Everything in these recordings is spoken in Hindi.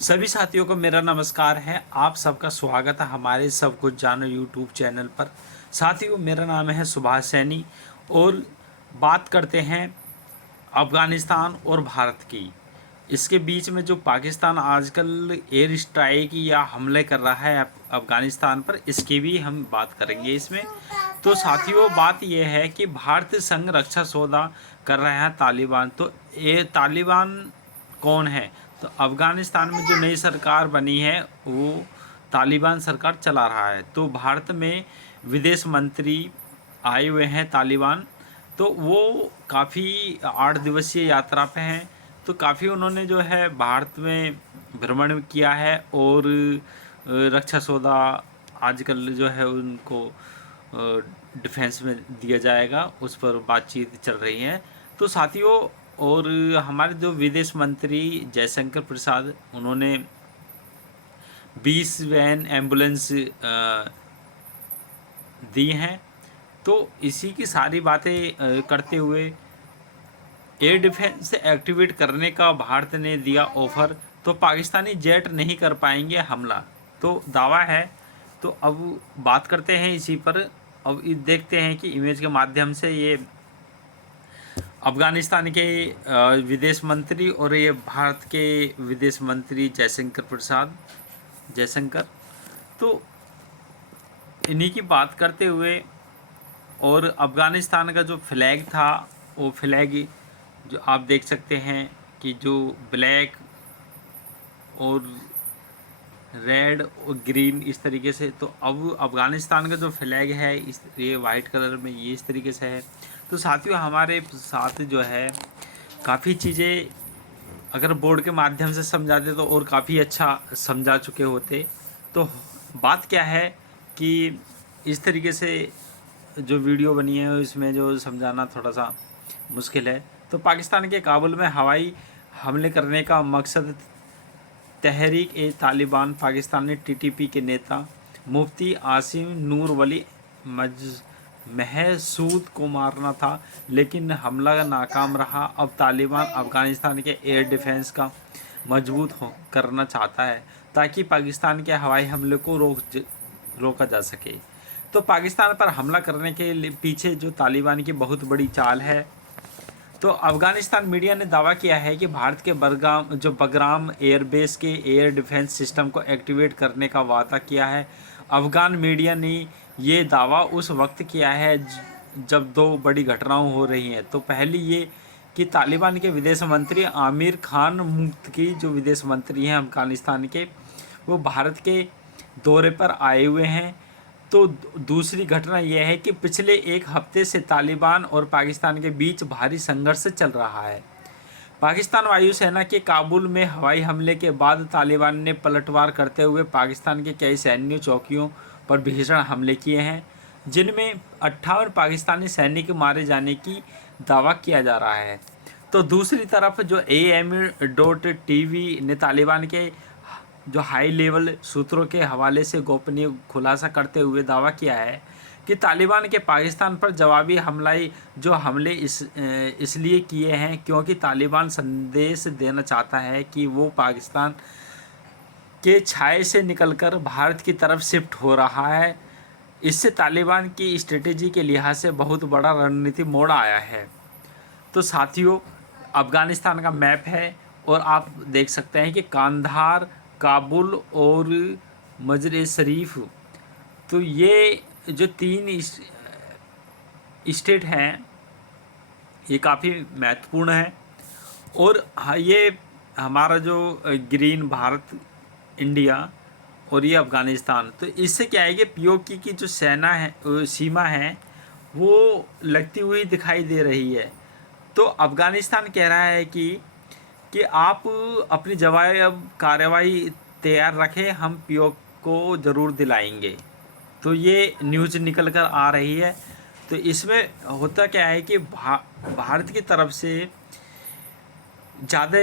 सभी साथियों को मेरा नमस्कार है। आप सबका स्वागत है हमारे सब कुछ जानो यूट्यूब चैनल पर। साथियों, मेरा नाम है सुभाष सैनी और बात करते हैं अफ़गानिस्तान और भारत की। इसके बीच में जो पाकिस्तान आजकल एयर स्ट्राइक या हमले कर रहा है अफ़गानिस्तान पर, इसकी भी हम बात करेंगे इसमें। तो साथियों, बात यह है कि भारतीय संघ रक्षा सौदा कर रहे हैं तालिबान। तो ये तालिबान कौन है? तो अफ़गानिस्तान में जो नई सरकार बनी है वो तालिबान सरकार चला रहा है। तो भारत में विदेश मंत्री आए हुए हैं तालिबान। तो वो काफ़ी 8 दिवसीय यात्रा पे हैं। तो काफ़ी उन्होंने जो है भारत में भ्रमण किया है और रक्षा सौदा आजकल जो है उनको डिफेंस में दिया जाएगा, उस पर बातचीत चल रही है। तो साथियों, और हमारे जो विदेश मंत्री जयशंकर प्रसाद, उन्होंने 20 वैन एम्बुलेंस दी हैं। तो इसी की सारी बातें करते हुए एयर डिफेंस एक्टिवेट करने का भारत ने दिया ऑफर। तो पाकिस्तानी जेट नहीं कर पाएंगे हमला, तो दावा है। तो अब बात करते हैं इसी पर। अब देखते हैं कि इमेज के माध्यम से ये अफ़गानिस्तान के विदेश मंत्री और ये भारत के विदेश मंत्री जयशंकर, तो इन्हीं की बात करते हुए, और अफ़गानिस्तान का जो फ्लैग था वो फ्लैग जो आप देख सकते हैं कि जो ब्लैक और रेड और ग्रीन इस तरीके से। तो अब अफ़गानिस्तान का जो फ्लैग है ये वाइट कलर में ये इस तरीके से है। तो साथियों, हमारे साथ जो है काफ़ी चीज़ें अगर बोर्ड के माध्यम से समझाते तो और काफ़ी अच्छा समझा चुके होते। तो बात क्या है कि इस तरीके से जो वीडियो बनी है इसमें जो समझाना थोड़ा सा मुश्किल है। तो पाकिस्तान के काबुल में हवाई हमले करने का मकसद तहरीक ए तालिबान पाकिस्तानी टीटीपी के नेता मुफ्ती आसिम नूर वली महसूद को मारना था, लेकिन हमला नाकाम रहा। अब तालिबान अफ़गानिस्तान के एयर डिफेंस का मजबूत करना चाहता है ताकि पाकिस्तान के हवाई हमले को रोका जा सके। तो पाकिस्तान पर हमला करने के पीछे जो तालिबान की बहुत बड़ी चाल है। तो अफ़गानिस्तान मीडिया ने दावा किया है कि भारत के बगराम एयरबेस के एयर डिफेंस सिस्टम को एक्टिवेट करने का वादा किया है। अफ़गान मीडिया ने ये दावा उस वक्त किया है जब दो बड़ी घटनाएं हो रही हैं। तो पहली ये कि तालिबान के विदेश मंत्री आमिर खान मुत्तकी, जो विदेश मंत्री हैं अफ़गानिस्तान के, वो भारत के दौरे पर आए हुए हैं। तो दूसरी घटना यह है कि पिछले एक हफ्ते से तालिबान और पाकिस्तान के बीच भारी संघर्ष चल रहा है। पाकिस्तान वायुसेना के काबुल में हवाई हमले के बाद तालिबान ने पलटवार करते हुए पाकिस्तान के कई सैन्य चौकियों पर भीषण हमले किए हैं, जिनमें 58 पाकिस्तानी सैनिक मारे जाने की दावा किया जा रहा है। तो दूसरी तरफ जो AM.TV ने तालिबान के जो हाई लेवल सूत्रों के हवाले से गोपनीय खुलासा करते हुए दावा किया है कि तालिबान के पाकिस्तान पर जवाबी हमले इसलिए किए हैं क्योंकि तालिबान संदेश देना चाहता है कि वो पाकिस्तान के छाये से निकलकर भारत की तरफ शिफ्ट हो रहा है। इससे तालिबान की स्ट्रेटेजी के लिहाज से बहुत बड़ा रणनीति मोड़ आया है। तो साथियों, अफ़गानिस्तान का मैप है और आप देख सकते हैं कि कांधार, काबुल और मजर शरीफ, तो ये जो 3 स्टेट हैं ये काफ़ी महत्वपूर्ण है। और ये हमारा जो ग्रीन भारत, इंडिया और ये अफ़गानिस्तान, तो इससे क्या है कि पीओके की जो सेना है, सीमा है, वो लगती हुई दिखाई दे रही है। तो अफ़गानिस्तान कह रहा है कि आप अपनी जवाब कार्रवाई तैयार रखें, हम पीओके को ज़रूर दिलाएंगे। तो ये न्यूज़ निकल कर आ रही है। तो इसमें होता क्या है कि भारत की तरफ से ज़्यादा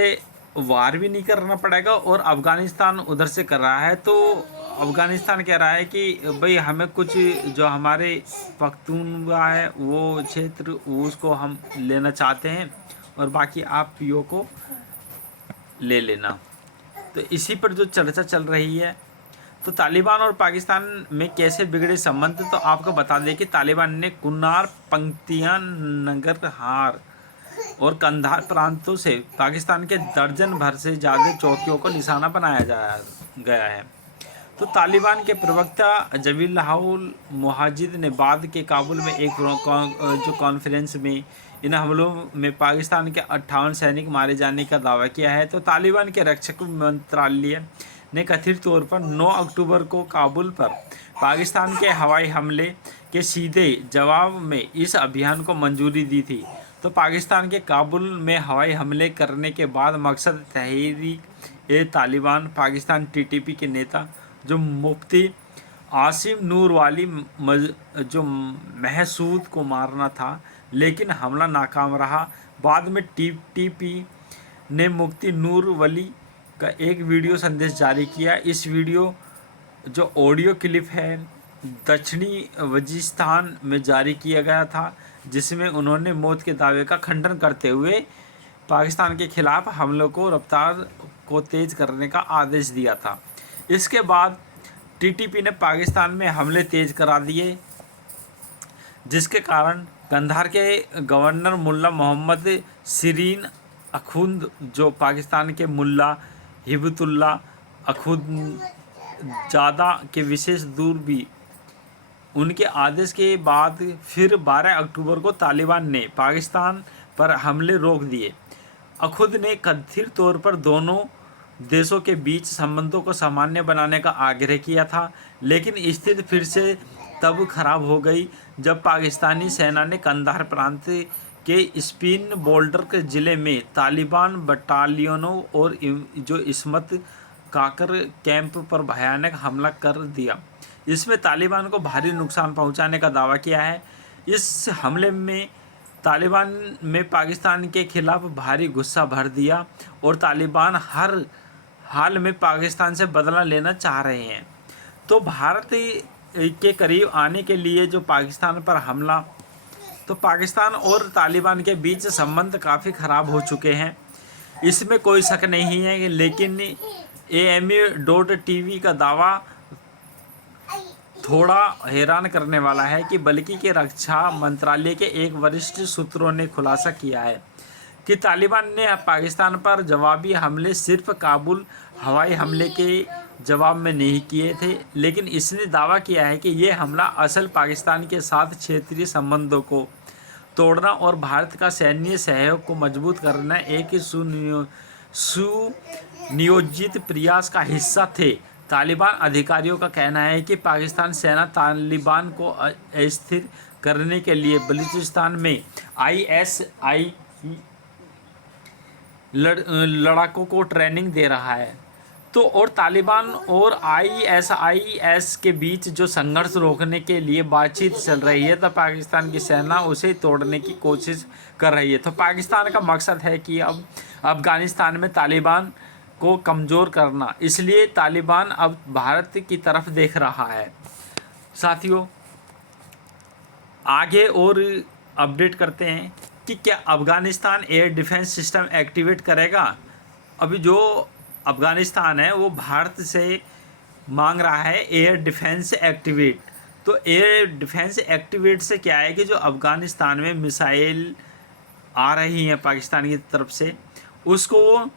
वार भी नहीं करना पड़ेगा और अफ़गानिस्तान उधर से कर रहा है। तो अफ़गानिस्तान कह रहा है कि भाई हमें कुछ जो हमारे पख्तूनख्वा है वो क्षेत्र उसको हम लेना चाहते हैं और बाकी आप पीओके को ले लेना। तो इसी पर जो चर्चा चल रही है। तो तालिबान और पाकिस्तान में कैसे बिगड़े संबंध, तो आपको बता दें कि तालिबान ने कुन्नार, पंक्तियां, नंगरहार और कंधार प्रांतों से पाकिस्तान के दर्जन भर से ज़्यादा चौकियों को निशाना बनाया गया है। तो तालिबान के प्रवक्ता जबीहुल्लाह मुजाहिद ने बाद के काबुल में एक जो कॉन्फ्रेंस में इन हमलों में पाकिस्तान के 58 सैनिक मारे जाने का दावा किया है। तो तालिबान के रक्षक मंत्रालय ने कथित तौर पर 9 अक्टूबर को काबुल पर पाकिस्तान के हवाई हमले के सीधे जवाब में इस अभियान को मंजूरी दी थी। तो पाकिस्तान के काबुल में हवाई हमले करने के बाद मकसद तहरीक-ए-तालिबान पाकिस्तान टीटीपी के नेता जो मुफ्ती आसिम नूर वाली जो महसूद को मारना था, लेकिन हमला नाकाम रहा। बाद में टीटीपी ने मुफ्ती नूर वली का एक वीडियो संदेश जारी किया। इस वीडियो जो ऑडियो क्लिप है दक्षिणी वजीस्तान में जारी किया गया था, जिसमें उन्होंने मौत के दावे का खंडन करते हुए पाकिस्तान के खिलाफ हमलों को रफ्तार को तेज़ करने का आदेश दिया था। इसके बाद टीटीपी ने पाकिस्तान में हमले तेज़ करा दिए, जिसके कारण कंधार के गवर्नर मुल्ला मोहम्मद सिरीन अखुंद, जो पाकिस्तान के मुल्ला हिबतुल्ला अखुंदजादा के विशेष दूर भी, उनके आदेश के बाद फिर 12 अक्टूबर को तालिबान ने पाकिस्तान पर हमले रोक दिए। अखुंद ने कथित तौर पर दोनों देशों के बीच संबंधों को सामान्य बनाने का आग्रह किया था, लेकिन स्थिति फिर से तब खराब हो गई जब पाकिस्तानी सेना ने कंधार प्रांत के स्पिन बोल्डर के ज़िले में तालिबान बटालियनों और जो इस्मत काकर कैंप पर भयानक हमला कर दिया। इसमें तालिबान को भारी नुकसान पहुंचाने का दावा किया है। इस हमले में तालिबान में पाकिस्तान के खिलाफ भारी गुस्सा भर दिया और तालिबान हर हाल में पाकिस्तान से बदला लेना चाह रहे हैं। तो भारत के करीब आने के लिए जो पाकिस्तान पर हमला, तो पाकिस्तान और तालिबान के बीच संबंध काफ़ी ख़राब हो चुके हैं, इसमें कोई शक नहीं है। लेकिन AME.TV का दावा थोड़ा हैरान करने वाला है कि बल्कि के रक्षा मंत्रालय के एक वरिष्ठ सूत्रों ने खुलासा किया है कि तालिबान ने पाकिस्तान पर जवाबी हमले सिर्फ काबुल हवाई हमले के जवाब में नहीं किए थे, लेकिन इसने दावा किया है कि यह हमला असल पाकिस्तान के साथ क्षेत्रीय संबंधों को तोड़ना और भारत का सैन्य सहयोग को मजबूत करना एक सुनियोजित प्रयास का हिस्सा थे। तालिबान अधिकारियों का कहना है कि पाकिस्तान सेना तालिबान को अस्थिर करने के लिए बलूचिस्तान में ISI लड़ाकों को ट्रेनिंग दे रहा है। तो और तालिबान और ISIS के बीच जो संघर्ष रोकने के लिए बातचीत चल रही है, तो पाकिस्तान की सेना उसे तोड़ने की कोशिश कर रही है। तो पाकिस्तान का मकसद है कि अब अफ़गानिस्तान में तालिबान को कमज़ोर करना, इसलिए तालिबान अब भारत की तरफ देख रहा है। साथियों, आगे और अपडेट करते हैं कि क्या Afghanistan air defence system activate करेगा। अभी जो अफ़गानिस्तान है वो भारत से मांग रहा है एयर डिफेंस एक्टिवेट। तो एयर डिफेंस एक्टिवेट से क्या है कि जो अफ़गानिस्तान में मिसाइल आ रही हैं पाकिस्तान की तरफ से, उसको वो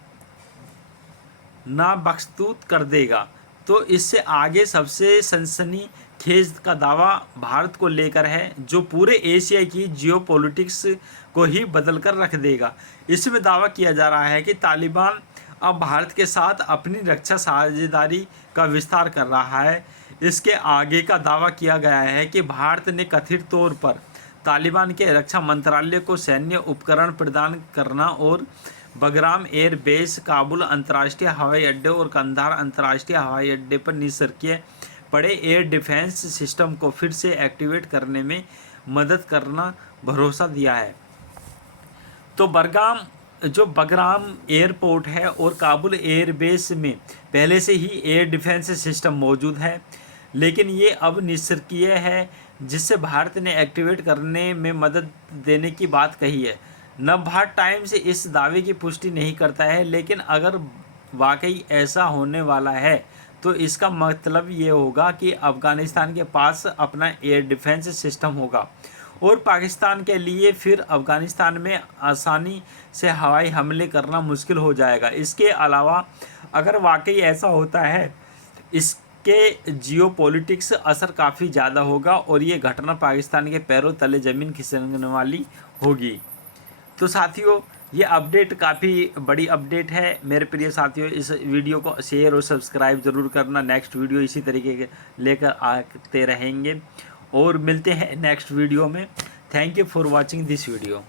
ना बख्तूत कर देगा। तो इससे आगे सबसे सनसनीखेज का दावा भारत को लेकर है, जो पूरे एशिया की जियोपॉलिटिक्स को ही बदल कर रख देगा। इसमें दावा किया जा रहा है कि तालिबान अब भारत के साथ अपनी रक्षा साझेदारी का विस्तार कर रहा है। इसके आगे का दावा किया गया है कि भारत ने कथित तौर पर तालिबान के रक्षा मंत्रालय को सैन्य उपकरण प्रदान करना और बगराम एयर बेस, काबुल अंतर्राष्ट्रीय हवाई अड्डे और कंधार अंतर्राष्ट्रीय हवाई अड्डे पर निष्क्रिय पड़े एयर डिफेंस सिस्टम को फिर से एक्टिवेट करने में मदद करना भरोसा दिया है। तो बगराम एयरपोर्ट है और काबुल एयर बेस में पहले से ही एयर डिफेंस सिस्टम मौजूद है, लेकिन ये अब निष्क्रिय है, जिससे भारत ने एक्टिवेट करने में मदद देने की बात कही है। नवभारत टाइम्स इस दावे की पुष्टि नहीं करता है, लेकिन अगर वाकई ऐसा होने वाला है तो इसका मतलब ये होगा कि अफ़गानिस्तान के पास अपना एयर डिफेंस सिस्टम होगा और पाकिस्तान के लिए फिर अफ़गानिस्तान में आसानी से हवाई हमले करना मुश्किल हो जाएगा। इसके अलावा अगर वाकई ऐसा होता है, इसके जियोपॉलिटिक्स असर काफ़ी ज़्यादा होगा और ये घटना पाकिस्तान के पैरों तले ज़मीन खिसकने वाली होगी। तो साथियों, ये अपडेट काफ़ी बड़ी अपडेट है मेरे प्रिय साथियों। इस वीडियो को शेयर और सब्सक्राइब ज़रूर करना। नेक्स्ट वीडियो इसी तरीके के लेकर आते रहेंगे और मिलते हैं नेक्स्ट वीडियो में। Thank you for watching this video.